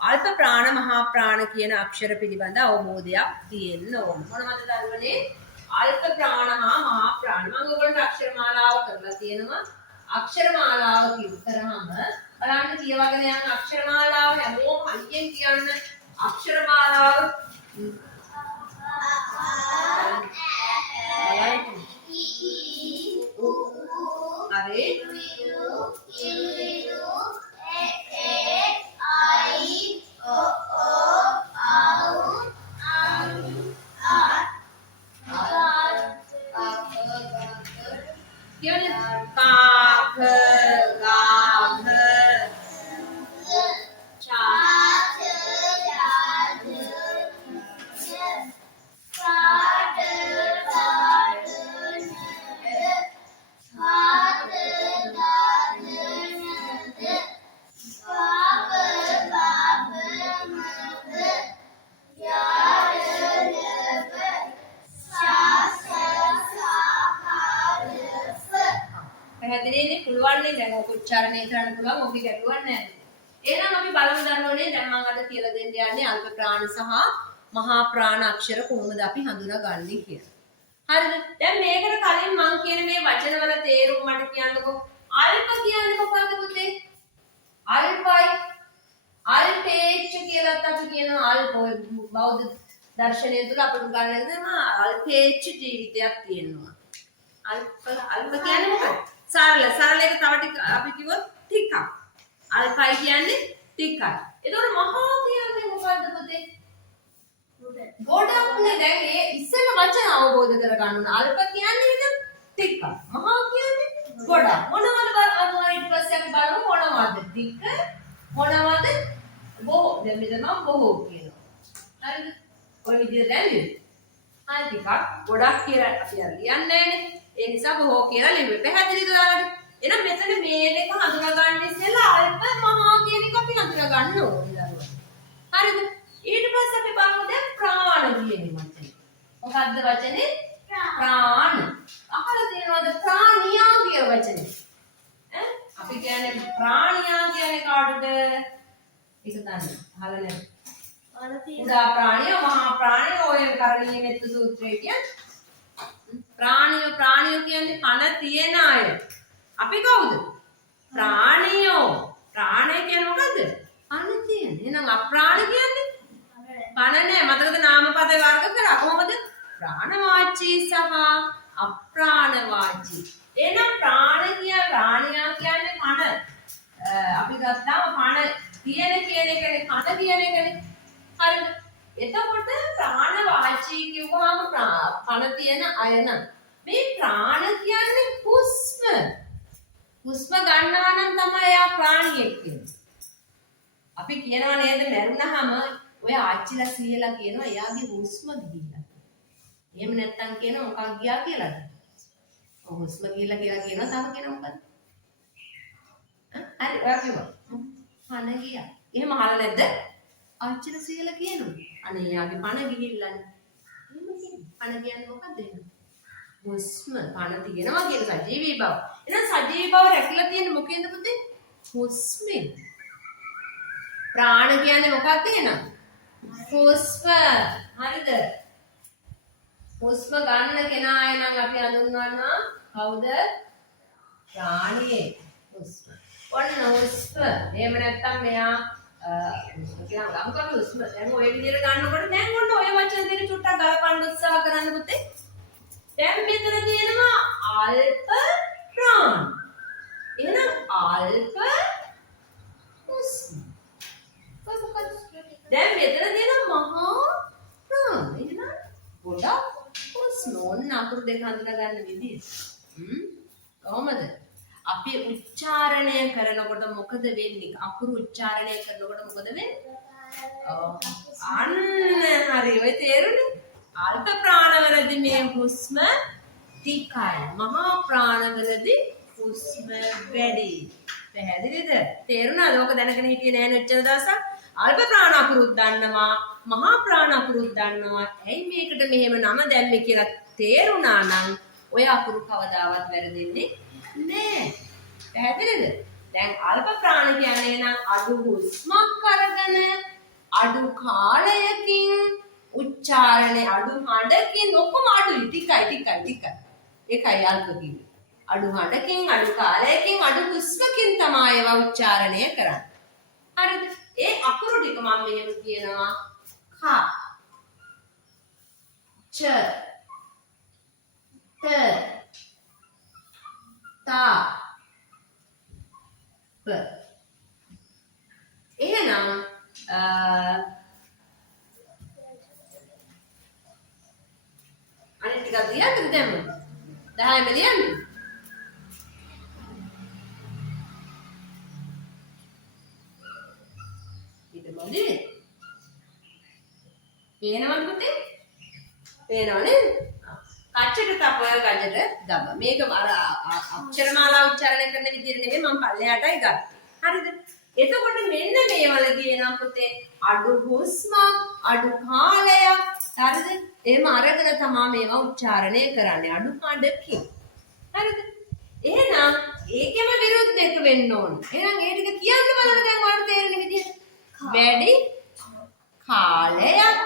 අල්ප ප්‍රාණ මහා ප්‍රාණ කියන අක්ෂර පිළිබඳ අවබෝධයක් තියෙන්න ඕන. මොනවද දරුවනේ? අල්ප ප්‍රාණ හා මහා ප්‍රාණ. මම ඔයගොල්ලන්ට අක්ෂර මාලාව කරලා තියෙනවා. අක්ෂර මාලාව කියවම බලන්න කියවගෙන යන අක්ෂර මාලාව හැමෝම හයියෙන් කියන්න. අක්ෂර මාලාව अरे පැහැදිලිනේ පුළුවන්නේ දැන් ඔක උච්චාරණය කරන්න පුළුවන් ඔබේ ගැටුවක් නැහැ. එහෙනම් අපි බලමු දරුවනේ දැන් මම අද කියලා දෙන්න යන්නේ අල්ප ප්‍රාණ සහ මහා ප්‍රාණ අක්ෂර කොහොමද අපි හඳුනාගන්නේ කියලා. හරිද? දැන් මේකට කලින් මම කියන මේ වචනවල තේරුම මට කියන්නකෝ. අල්ප කියන්නේ මොකක්ද පුතේ? අල්පයි. අල්පේච්ච කියලාත් අපි කියනවා අල්ප ඔය බෞද්ධ දර්ශනය තුල අපිට ගන්න දෙනවා අල්පේච්ච ජීවිතයක් තියෙනවා. අල්ප කියන්නේ මොකක්ද? සරල එක තව ටික අපි කිව්වොත් ටිකක්. අල්පයි කියන්නේ ටිකයි. එතකොට මහා කියන්නේ මොකද්ද පුතේ? ගොඩක්නේ. දැන් ඒ ඉස්සෙල්ල වචන අවබෝධ කරගන්න ඕන. අල්ප කියන්නේ ටිකක්. මහා කියන්නේ ගොඩක්. මොනවද බලන්න ඊට පස්සේ අපි බලමු මොනවද ටික මොනවද බොහෝ. දැන් මෙතන මම බොහෝ කියනවා. හරිද? ඔය විදිහට දැන්නේ. හරි ටිකක් ගොඩක් කියලා අපි ලියන්නේ නැහැනේ. ඒ නිසා බොහෝ කියලා ලියුවේ. පැහැදිලිද ඔයාලට? එහෙනම් මෙතන මේ දෙක හඳුනා ගන්න ඉස්සෙල්ලා අල්ප මහා කියන එක අපි හඳුනා ගන්න ඕනේ දරුවෝ. හරිද? ඊට පස්සේ අපි බලමු දැන් ප්‍රාණ කියන වචනේ. මොකද්ද වචනේ? ප්‍රාණ. අහලා තියෙනවද ප්‍රාණියා කියන වචනේ? අපි කියන්නේ ප්‍රාණියා කියන්නේ කාටද? ඒක දන්නේ. අහලා නැහැ. උදා ප්‍රාණිය මහා ප්‍රාණිය ඔය කරණීය මෙත්ත සූත්‍රයේ කියන්නේ ප්‍රාණිය කියන්නේ පණ තියෙන අය. අපි කවුද? ප්‍රාණියෝ. ප්‍රාණය කියන්නේ මොකද්ද? පණ තියෙන. එහෙනම් අප්‍රාණ කියන්නේ පණ නැහැ. මතකද නාමපද වර්ග කරා කොහොමද? ප්‍රාණවාචී සහ අප්‍රාණවාචී. එහෙනම් ප්‍රාණියා කියන්නේ පණ. අපි ගත්තාම පණ තියෙන කියන එකනේ පණ කියන එකනේ. හරිද? එතකොට ප්‍රාණවාචී කියවම පණ තියෙන අය නම් මේ ප්‍රාණ කියන්නේ හුස්ම. හුස්ම ගන්නවා නම් තමයි එයා ප්‍රාණියෙක් කියන්නේ. අපි කියනවා නේද මරුණාම ඔය ආච්චිලා සීයලා කියනවා එයාගේ හුස්ම ගිහිල්ලා. එහෙම නැත්තම් කියනවා මොකක් ගියා කියලාද? හුස්ම ගිහිල්ලා කියලා කියනවා තව කියනවා මොකද්ද? හරි ඔයා කිව්වා. පණ ගියා. එහෙම අහලා නැද්ද? ආච්චිලා සීයලා කියනවා. අනේ එයාගේ පණ ගිහිල්ලානේ. එහෙම කියන්නේ. පණ කියන්නේ මොකද්ද එහෙනම්? හුස්ම පණ තියෙනවා කියන සජීවී බව. එහෙනම් සජීවී බව රැකලා තියෙන්නේ මොකෙන්ද පුතේ? හුස්මෙන්. ප්‍රාණ කියන්නේ මොකක්ද එහෙනම්? හුස්ම. හරිද? හුස්ම ගන්න කෙනා අය නම් අපි හඳුන්වනවා කවුද? ප්‍රාණියේ හුස්ම. ඔන්න හුස්ම. එහෙම නැත්තම් මෙයා හුස්ම කියනවා ගම් කරු හුස්ම. දැන් ඔය විදිහට ගන්නකොට දැන් ඔන්න ඔය වචන දෙක චුට්ටක් ගලපන්න උත්සාහ කරන්න පුතේ. දැන් මෙතන තියෙනවා අල්ප ප්‍රාණ. එහෙනම් අල්ප හුස්ම. දැන් මෙතන තියෙනවා මහා ප්‍රාණ. එහෙනම් ගොඩක් හුස්ම. ඕන්න අකුරු දෙක හඳුනා ගන්න විදිය. කොහොමද? අපි උච්චාරණය කරනකොට මොකද වෙන්නේ? අකුරු උච්චාරණය කරනකොට මොකද වෙන්නේ? අන්න හරි. ඔය තේරුණේ? අල්ප ප්‍රාණවලදී මේ හුස්ම ටිකයි. මහා ප්‍රාණවලදී හුස්ම වැඩි. පැහැදිලිද? තේරුණාද? ඕක දැනගෙන හිටියේ නෑ නෙච්චර දවසක්. අල්ප ප්‍රාණ අකුරුත් දන්නවා, මහා ප්‍රාණ අකුරුත් දන්නවා. ඇයි මේකට මෙහෙම නම දැම්මේ කියලා තේරුණා නම් ඔය අකුරු කවදාවත් වැරදෙන්නේ නෑ. පැහැදිලිද? දැන් අල්ප ප්‍රාණ කියන්නේ නම් අඩු හුස්මක් අරගෙන කාලයකින් උච්චාරණය අඩු හඬකින් ඔක්කොම අඩුයි ටිකයි ඒකයි අල්ප කිව්වේ. අඩු හඬකින් අඩු කාලයකින් අඩු හුස්මකින් තමයි ඒවා උච්චාරණය කරන්නේ. හරිද? ඒ අකුරු ටික මම මෙහෙම කියනවා ඛ ච ත තා ප. එහෙනම් අනිත් ටික දියන්නද දැම්ම 10ම දියන්න ඊට මොකද පේනවද පුතේ පේනවනේ කච්චට තපය ගජට දබ මේක අර අක්ෂරමාලා උච්චාරණය කරන විදිහට නෙමෙයි මම පල්ලෙහාටයි ගන්න හරිද එතකොට මෙන්න මේවල කියනවා පුතේ අඩු හුස්ම අඩු කාලයක් හරිද එහෙම අරගෙන තමයි මේවා උච්චාරණය කරන්නේ අඩු හඬකින් හරිද එහෙනම් ඒකෙම විරුද්ධ එක වෙන්න ඕන එහෙනම් ඒ ටික කියන්න බලන්න දැන් ඔයාලට තේරෙන විදිහට වැඩි කාලයක්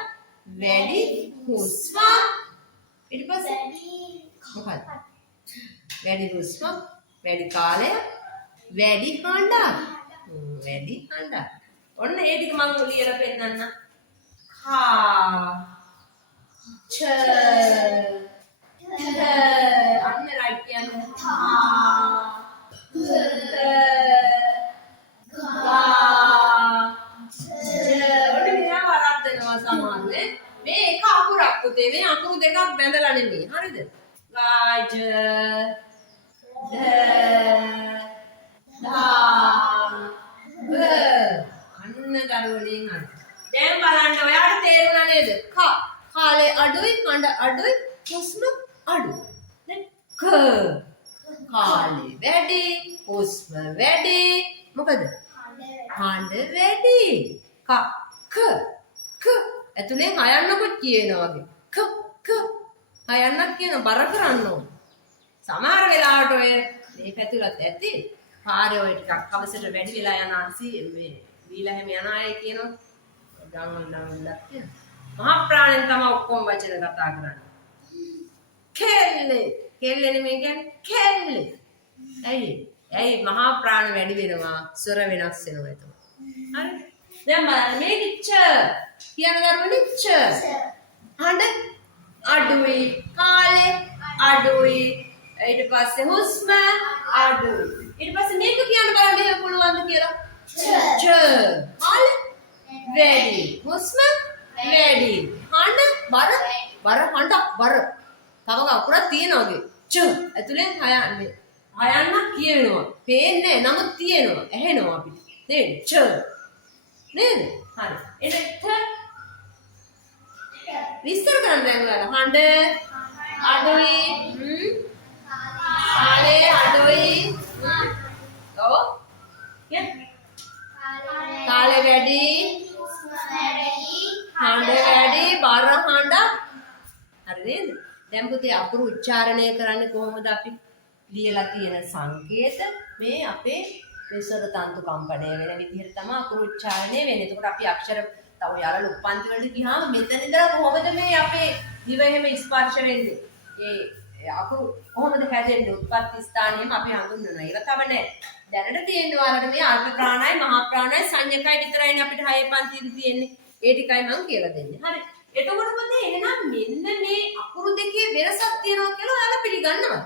වැඩි හුස්ම ඊට පස්සේ මොකක්ද වැඩි හුස්ම වැඩි කාලයක් වැඩි හඬක් වැඩි හඬක් ඔන්න ඒ ටික මම ලියලා පෙන්නන්න කා ච ත අන්න රයිට් කියන්නේ තා මේ එක අකුරක් පුතේ මේ අකුරු දෙකක් බැඳලා නෙමෙයි හරිද ගාජ ද දා බ අන්න දරුවලින් අන්න දැන් බලන්න ඔයාලට තේරුණා නේද කාලේ අඩුයි හඬ අඩුයි හුස්ම අඩු දැන් ක කාලේ වැඩි හුස්ම වැඩි මොකද හඬ වැඩි ක ඇතුලෙන් අයන්නකොත් කියනවා වගේ ක අයන්නක් කියන බර කරන්න ඕන සමහර වෙලාවට ඔය මේ පැතුලත් ඇති පාරේ ඔය ටිකක් කවසට වැඩි වෙලා යන අන්සි මේ වීලා හැම යන අය කියනවා ගම්වලක් කියන මහා ප්‍රාණෙන් තමයි ඔක්කොම වචන කතා කරන්නේ කෙල්ලේ නෙමෙයි කියන්නේ කෙල්ලේ ඇයි මහා ප්‍රාණ වැඩි වෙනවා ස්වර වෙනස් වෙනවා එතකොට හරි දැන් බලන්න මේක ච කියන දරුවනේ ච හඬ අඩුයි කාලේ අඩුයි ඊට පස්සේ හුස්ම අඩුයි ඊට පස්සේ මේක කියන්න බලන්න එහෙම පුළුවන්ද කියලා ච කාලේ වැඩි හුස්ම වැඩි හඬ බර හඬක් බර තව අකුරක් තියෙනවා වගේ ච ඇතුලෙන් හයන්නක් කියවෙනවා පේන්නේ නමුත් තියෙනවා ඇහෙනවා අපිට නේද ච නේද හරි එතෙත් විස්තර කරන්න දැන් ඔයාලා හඬ අඩුයි කාලේ අඩුයි ඔව් කාලේ වැඩි හඬ වැඩි බර හඬ හරි නේද දැන් පුතේ අකුරු උච්චාරණය කරන්නේ කොහොමද අපි ලියලා තියෙන සංකේත මේ අපේ විස්තර තන්තු කම්පණය වෙන විදිහට තමයි අකුරු උච්චාරණය වෙන්නේ. එතකොට අපි අක්ෂර තව යාළුවෝ උපන්ති වලට ගියාම මෙතන ඉඳලා කොහොමද මේ අපේ දිව එහෙම ස්පර්ශ වෙන්නේ? ඒ අකුරු කොහොමද හැදෙන්නේ? උත්පත්ති ස්ථානයම අපි හඳුන්වනවා. ඒක තව නෑ. දැනට තියෙන්නේ ඔයාලට මේ අල්ප ප්‍රාණයි මහා ප්‍රාණයි සංඥකයි විතරයිනේ අපිට 6 පන්තියේ තියෙන්නේ. ඒ ටිකයි මම කියලා දෙන්නේ. හරි. එතකොට මොකද එහෙනම් මෙන්න මේ අකුරු දෙකේ වෙනසක් තියෙනවා කියලා ඔයාලා පිළිගන්නවා.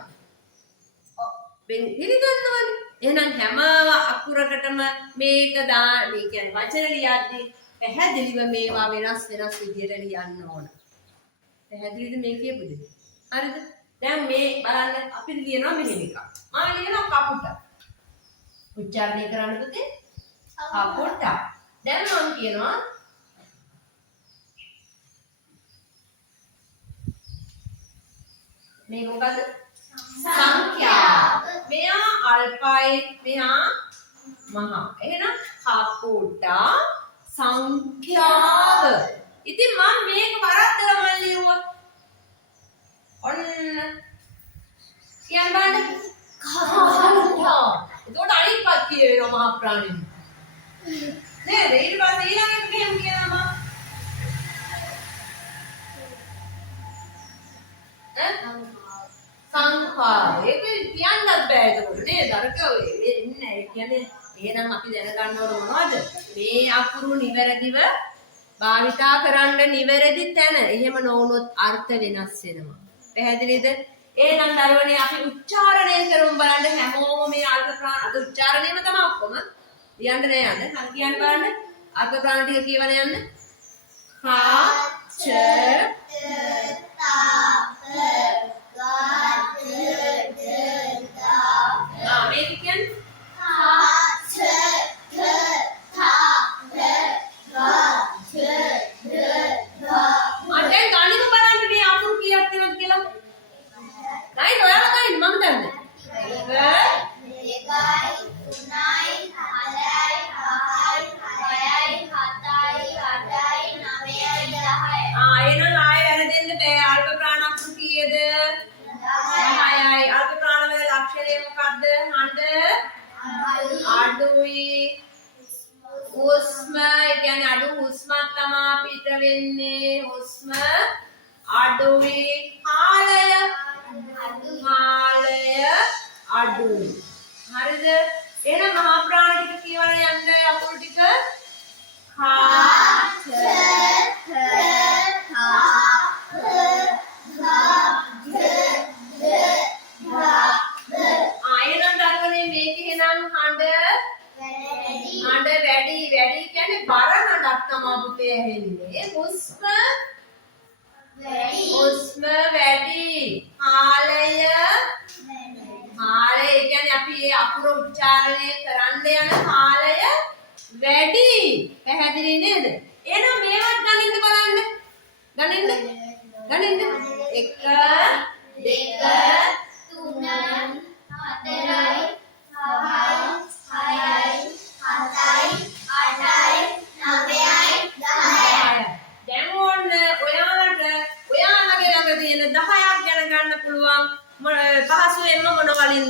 පිළිගන්නවනේ. එහෙනම් හැම අකුරකටම මේක මේ කියන්නේ වචන ලියද්දී පැහැදිලිව මේවා වෙනස් විදියට ලියන්න ඕන. පැහැදිලිද මේ කියපු දේ? හරිද? දැන් මේ බලන්න අපි ලියනවා මෙහෙම එකක්. මම ලියනවා කපුට. උච්චාරණය කරන්න පුතේ. කපුට. දැන් මම කියනවා මේක මොකද්ද? සංඛ්‍යාව. මෙයා අල්පයි මෙයා මහා. එහෙනම් කපුට සංඛ්‍යාව. ඉතින් මම මේක වරද්දලා මම ලියුවා. ඔන්න කියන්න බලන්න. කපුට. එතකොට අනිත් පද කියවෙනවා මහා ප්‍රාණින්. නේද? ඊට පස්සේ ඊළඟට මෙහෙම කියනවා අකුරු නිවැරදිව භාවිතා කරන්න නිවැරදි තැන. එහෙම නොවුනොත් අර්ථ වෙනස් වෙනවා. පැහැදිලිද? එහෙනම් දරුවනේ අපි උච්චාරණය කරමු බලන්න හැමෝම මේ අර්ථ ප්‍රාණ අද උච්චාරණයම තමයි ඔක්කොම. ලියන්න නෑ යන්න. හරි කියන්න බලන්න. අර්ථ ප්‍රාණ ටික කියවන යන්න. හා ච තා මේක කියන්නේ හා ච තා දැන් ගණිත බලන්න මේ අකුරු කීයක් තියෙනවද කියලා. නයි ඔයාලා ගන්න මම දන්නේ. 1 එහෙනම් ආයෙ වැරදෙන්න බෑ. අල්ප ප්‍රාණ අකුරු කීයද? 10යි. අල්ප ප්‍රාණ වල ලක්ෂණය මොකද්ද? හඬ අඩුයි. හුස්ම කියන්නේ අඩු හුස්මක් තමයි පිට වෙන්නේ. හුස්ම අඩුයි. කාලය අඩුයි. හරිද? එහෙනම් මහා ප්‍රාණ ටික කියවන යන්න අකුරු ටික හා ච ත වැඩි කියන්නේ බර හඬක් තමයි පුතේ ඇහෙන්නේ. හුස්ම වැඩි. කාලය කියන්නේ අපි මේ අකුර උච්චාරණය කරන්න යන කාලය වැඩි. පැහැදිලි නේද? එහෙනම් මේවත් ගණින්න බලන්න. ගණින්න. 1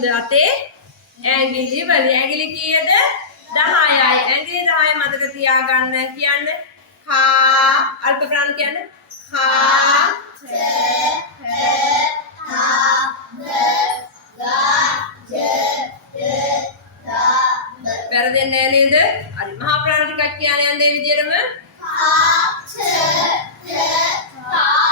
2 අතේ ඇඟිලි වල ඇඟිලි කීයද 10යි ඇඟිලි 10 මතක තියාගන්න කියන්න හා අල්ප ප්‍රාණ කියන්න හා ච තා වැරදෙන්නේ නේද? හරි මහා ප්‍රාණ ටිකක් කියන්න යන්නේ මේ විදිහටම හා ච තා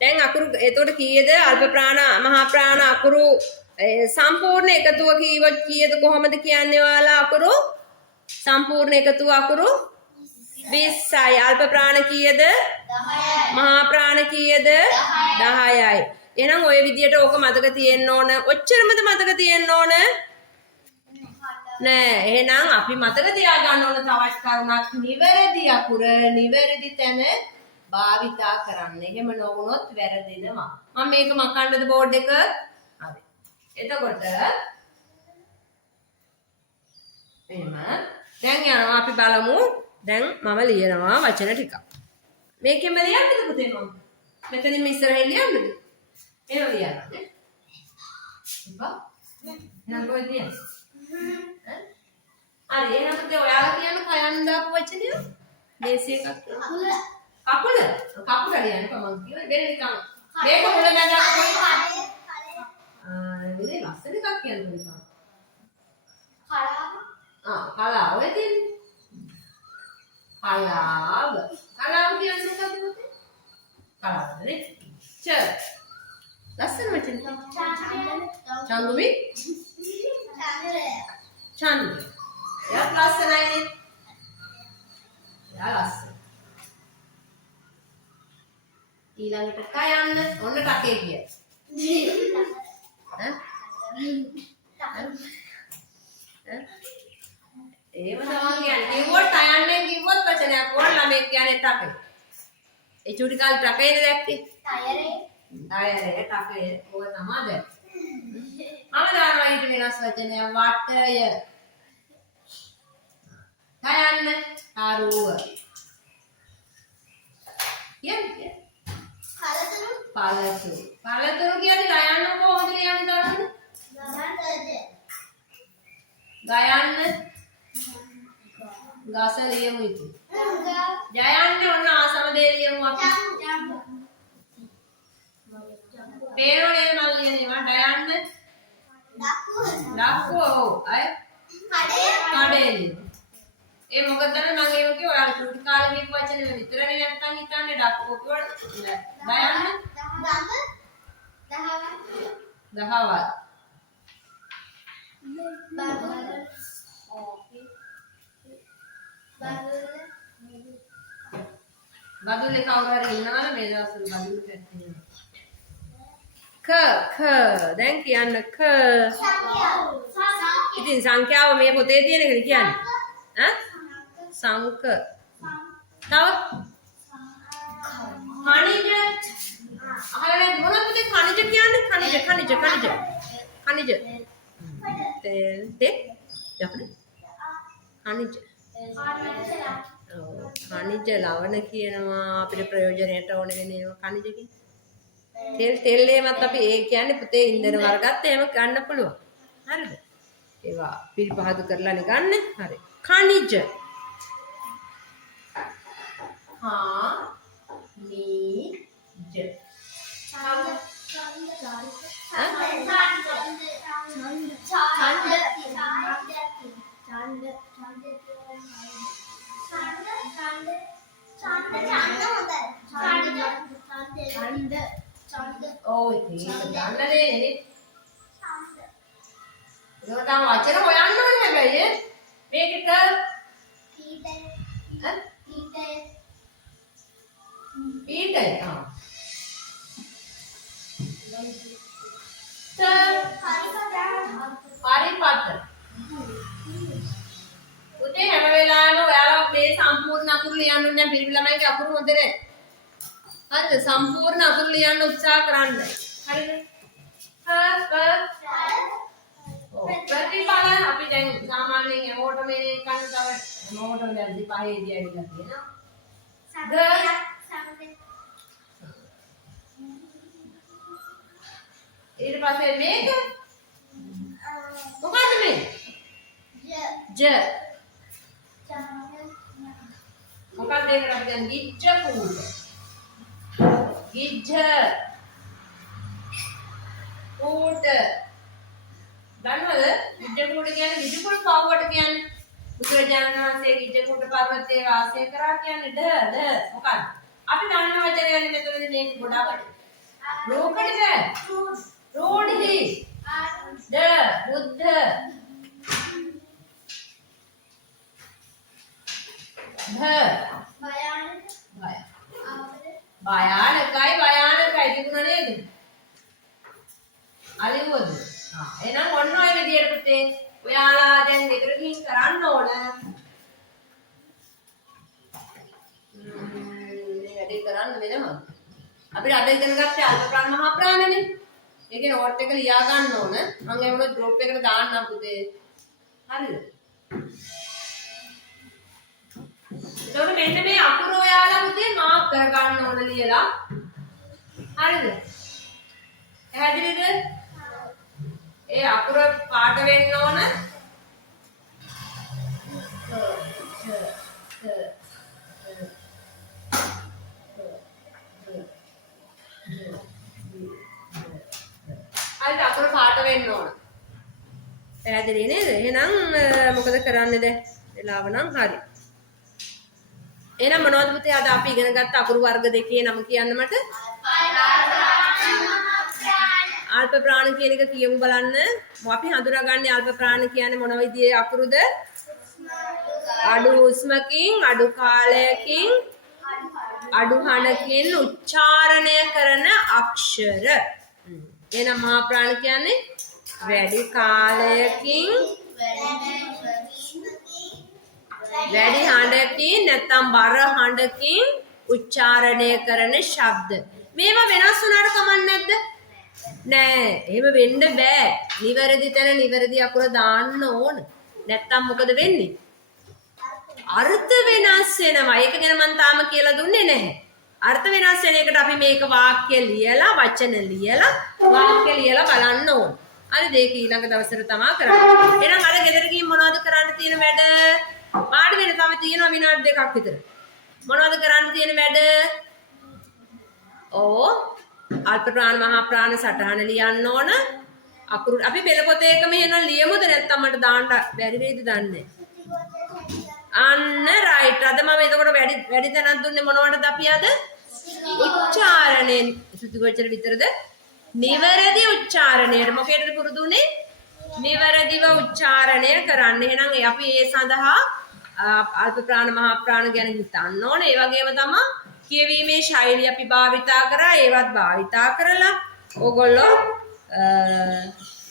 දැන් අකුරු එතකොට කීයද අල්ප ප්‍රාණ මහා ප්‍රාණ අකුරු සම්පූර්ණ එකතුව කීවොත් කීයද කොහොමද කියන්නේ ඔයාලා අකුරු සම්පූර්ණ එකතුව අකුරු 20යි අල්ප ප්‍රාණ කීයද 10යි මහා ප්‍රාණ කීයද 10යි එහෙනම් ඔය විදියට ඕක මතක තියෙන්න ඕන ඔච්චරමද මතක තියෙන්න ඕන නෑ එහෙනම් අපි මතක තියාගන්න ඕන තවත් කරුණක් නිවැරදි අකුර නිවැරදි තැන භාවිතා කරන්න. එහෙම නොවුනොත් වැරදෙනවා. මම මේක මකන්නද බෝඩ් එක? හරි. එතකොට එහෙම දැන් යනවා අපි බලමු. දැන් මම ලියනවා වචන ටිකක්. මේකෙම ලියන්නද පුතේ මම? මෙතනින් ඉස්සරහින් ලියන්නද? එහෙම ලියන්න නේ. ඉබ්බා. එහෙනම් කොහෙද ලියන්නේ? හරි එහෙනම් පුතේ ඔයාලා කියන කයන් දාපු වචනය මේසෙ එකක් කකුල ලියන්න කොහොමද කියන්නේ වෙන නිකන් මේක මුල නැගලා මේ ලස්සන එකක් කියන්න පුළුවන් කලාව ඔය තියෙන්නේ කලාව කියන්නේ මොකක්ද පුතේ කලාවනේ ච ලස්සන වචන චන්දුමි චන්දු යා ලස්සනයිනේ යා ලස්සන ඊළඟට කයන්න ඔන්න ටකේ කිය. ඒව තමයි කියන්නේ. කිව්වොත් කයන්නේ කිව්වොත් වචනයක් ඕන ළමෙක් කියන්නේ ටකේ. ඒ චුටි කාලේ ටකේනේ දැක්කේ. ටයරේ ටකේ ඕක තමයි දැක්කේ. මම දානවා ඊට වෙනස් වචනයක් වටය. කයන්න ආරුව. කියන්නේ පළතුරු කියන්නේ ගයන්න කොහොමද කියන්නේ දරන්න? ගයන්න ගස ලියමු ඉතින්. ජයන්න ඔන්න ආසම දේ ලියමු අපි. පේනෝනේ මම ලියන්නේ වා ලක්කුව ඔව් අය කඩේලි ඒ මොකද මම ඒව කිව්වා ඔයාලා චුටි කාලේ මේක වචනේ විතරනේ නැත්තම් හිතන්නේ ලක්කුව කිව්වා බයන්න දහවල් බදුලේ කවුරු හරි ඉන්නවද මේ දවස්වල බදුලු පැත්තේ ක දැන් කියන්න ක ඉතින් සංඛ්‍යාව මේ පොතේ තියෙන එකද කියන්නේ ඈ සංක තව khනිජ අහලා මොනවද මේ khනිජ කියන්නේ khනිජ තෙල් යකඩ khනිජ khනිජ ලවණ කියනවා අපිට ප්‍රයෝජනයට ඕන වෙන ඒවා khනිජ කියන්නේ තෙල් ඒවත් අපි ඒ කියන්නේ පුතේ ඉන්ධන වර්ගات එහෙම ගන්න පුළුවන් හරිද ඒවා පිළිපහදු කරලානේ ගන්න හරි khනිජ Oh, itu sebenarnya deh ini. Kita tahu aja lah yang mana ya, Bay? Bay kita. Pita. Ah. Paripata. Udah, හැම වෙලාවෙම ඔයාලා මේ සම්පූර්ණ අකුරු ලියන්න ඕනේ පිළිවි ළමයිගේ අකුරු හොඳ නැහැ. හරිද? සම්පූර්ණ අකුරු ලියන්න උත්සාහ කරන්න. හරිද? ප්‍රතිඵල අපි දැන් සාමාන්‍යයෙන් හැමෝටම මේ කන්න තව හැමෝටම දැන් දෙපහේදී ඇවිල්ලා තියෙනවා. ඊට පස්සේ මේක මොකද්ද මේ? j මොකක්ද ඒකට අපි දැන් ගිජ්ජ කූට ගිජ්ජ කූට දන්නවද ගිජ්ජ කූට කියන්නේ ගිජ්ජ කූට පවුවට කියන්නේ බුදුරජාණන් වහන්සේ ගිජ්ජ කූට පර්වතයේ වාසය කරා කියන්නේ ද මොකක්ද අපි දන්න වචනයනේ මෙතනදී මේක ගොඩාක් රෝකඩද රෝඩි ද බුද්ධ භයානකයි තිබුණා නේද? අලිවද? එහෙනම් ඔන්න ඔය විදියට පුතේ ඔයාලා දැන් ගෙදර ගිහින් කරන්න ඕන. මේ වැඩේ කරන්න වෙනම. අපිට අද ඉගෙන ගත්තේ අල්ප ප්‍රාණ මහා ප්‍රාණනේ. ඒකේ නෝට් එක ලියා ගන්න ඕන. මම ඒ වුණොත් ගෲප් එකට දාන්නම් පුතේ. හරිද? එතකොට මෙන්න මේ අකුරු ඔයාලා පුතේ මාක් කර ගන්න ඕන ලියලා. හරිද? පැහැදිලිද? ඒ අකුර පාට වෙන්න ඕන. හරිද? අකුර පාට වෙන්න ඕන. පැහැදිලි නේද? එහෙනම් මොකද කරන්නේද? වෙලාව නම් හරි. එහෙනම් මොනවද පුතේ අද අපි ඉගෙන ගත්ත අකුරු වර්ග දෙකේ නම කියන්න මට? අල්ප ප්‍රාණ කියන එක කියමු බලන්න. අපි හඳුනාගන්නේ අල්ප ප්‍රාණ කියන්නේ මොන විදිහේ අකුරුද? අඩු උස්මකින්, අඩු කාලයකින්, අඩු හඬකින් උච්චාරණය කරන අක්ෂර. එහෙනම් මහා ප්‍රාණ කියන්නේ වැඩි කාලයකින් වැඩි හඬකින් නැත්නම් බර හඬකින් උච්චාරණය කරන ශබ්ද. මේවා වෙනස් වුණාට කමක් නැද්ද? නෑ. එහෙම වෙන්න බෑ. නිවැරදි තැන නිවැරදි අකුර දාන්න ඕන. නැත්නම් මොකද වෙන්නේ? අර්ථ වෙනස් වෙනවා. ඒක ගැන මම තාම කියලා දුන්නේ නැහැ. අර්ථ වෙනස් වෙන එකට අපි මේක වාක්‍ය ලියලා වචන ලියලා වාක්‍ය ලියලා බලන්න ඕන. හරිද? ඒක ඊළඟ දවසට තමයි කරන්නේ. එහෙනම් අර ගෙදර ගිහින් මොනවද කරන්න තියෙන වැඩ? පාඩි වෙන තව තියෙනවා විනාඩි දෙකක් විතර. මොනවද කරන්න තියෙන වැඩ? අල්ප ප්‍රාණ මහා ප්‍රාණ සටහන ලියන්න ඕන. අකුරු අපි පෙළ පොතේ එකම එහෙනම් ලියමුද නැත්නම් මට දාන්න බැරි වෙයිද දන්නේ. අන්න රයිට්. අද මම එතකොට වැඩි තැනක් දුන්නේ මොනවටද අපි අද? උච්චාරණයෙන්. ශ්‍රුති ගෝචර විතරද? නිවැරදි උච්චාරණයට. මොකේද පුරුදු උනේ? නිවැරදිව උච්චාරණය කරන්න. එහෙනම් අපි ඒ සඳහා අල්ප ප්‍රාණ මහා ප්‍රාණ ගැන හිතන්න ඕනේ. ඒ වගේම තමයි කියවීමේ ශෛලිය අපි භාවිතා කරා. ඒවත් භාවිතා කරලා ඕගොල්ලෝ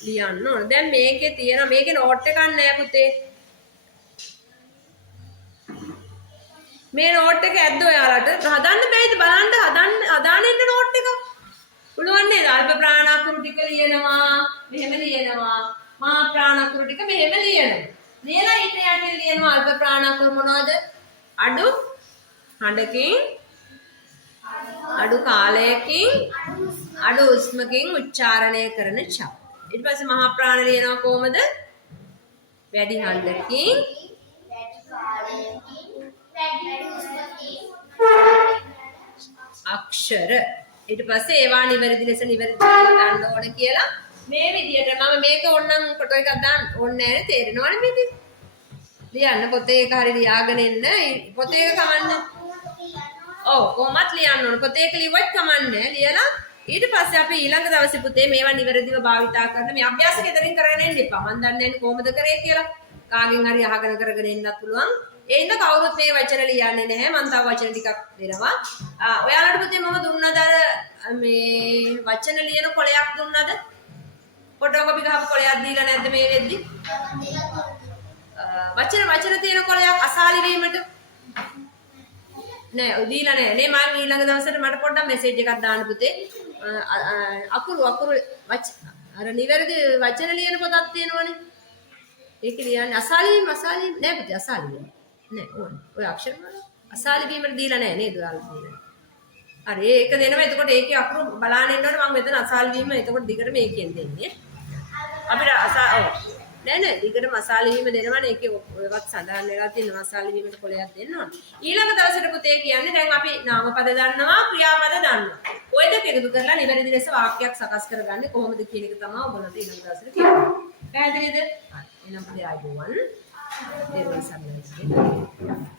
ලියන්න ඕනේ. දැන් මේකේ තියෙන මේකේ නෝට් එකක් නෑ පුතේ. මේ නෝට් එක ඇද්ද ඔයාලට? හදන්න බෑද? බලන්න හදාන්න ඉන්න නෝට් එක. පුළුවන් නේද? අල්ප ප්‍රාණ අකුරු ටික ලියනවා. මෙහෙම ලියනවා. මහා ප්‍රාණ අකුරු ටික මෙහෙම ලියනවා. ලියලා ඊට යටින් ලියනවා අල්ප ප්‍රාණ අකුරු මොනවද? අඩු හඬකින් අඩු කාලයකින් අඩු උස්මකින් උච්චාරණය කරන ශබ්ද. ඊට පස්සේ මහා ප්‍රාණ ලියනවා කොහමද? වැඩි හඬකින් අක්ෂර. ඊට පස්සේ ඒවා නිවැරදි ලෙස නිවැරදි දාන්න ඕන කියලා මේ විදියට මම මේක ඕනනම් ෆොටෝ එකක් දාන්න ඕනේ නැහැ තේරෙනවනේ මේක. ලියන්න පොතේ එක හරි ලියාගෙන එන්න. පොතේ එක කමන්නේ. ඔව් කොහොමත් ලියන්න ඕන. පොතේ එක ලිව්වත් කමන්නේ. ලියලා ඊට පස්සේ අපි ඊළඟ දවසේ පුතේ මේවා නිවැරදිව භාවිතා කරන මේ අභ්‍යාස ගෙදරින් කරගෙන එන්න එපා. මම දන්නේ නැහැ කොහොමද කරේ කියලා. කාගෙන් හරි අහගෙන කරගෙන එන්නත් පුළුවන්. ඒ ඉන්න කවුරුත් මේ වචන ලියන්නේ නැහැ. මම තව වචන ටිකක් දෙනවා. ඔයාලට පුතේ මම දුන්නද අර මේ වචන ලියන කොලයක් දුන්නද? ෆොටෝකෝපි ගහපු කොලයක් දීලා නැද්ද මේ වෙද්දි? වචන තියෙන කොලයක් අසාලි වීමට නෑ දීලා නෑ නේ. මම ඊළඟ දවසට මට පොඩ්ඩක් මෙසේජ් එකක් දාන්න පුතේ. අකුරු අර නිවැරදි වචන ලියන පොතක් තියෙනවනේ. ඒක ලියන්නේ අසාලි නෑ පුතේ අසාලි නෑ ඕනේ. ඔය අක්ෂර වල අසාලි වීමට දීලා නෑ නේද ඔයාලා දීලා. හරි ඒක දෙනවා. එතකොට ඒකේ අකුරු බලාගෙන ඉන්නකොට මම මෙතන අසාලි වීම එතකොට දිගට මේකෙන් දෙන්නේ. අපිට නෑ දිගට මසාලි වීම දෙනවනේ. ඒකේ ඔයවත් සඳහන් වෙලා තියෙන මසාලි වීමට කොලයක් දෙන්න ඕන. ඊළඟ දවසට පුතේ කියන්නේ දැන් අපි නාමපද දන්නවා ක්‍රියාපද දන්නවා. ඔය දෙක එකතු කරලා නිවැරදි ලෙස වාක්‍යයක් සකස් කරගන්නේ කොහොමද කියන එක තමයි ඔයගොල්ලන්ට ඊළඟ දවසට කියන්නේ. පැහැදිලිද? හරි. එහෙනම් අපි ආයෙත් 1 ඒ වගේ සම්බන්ධයි.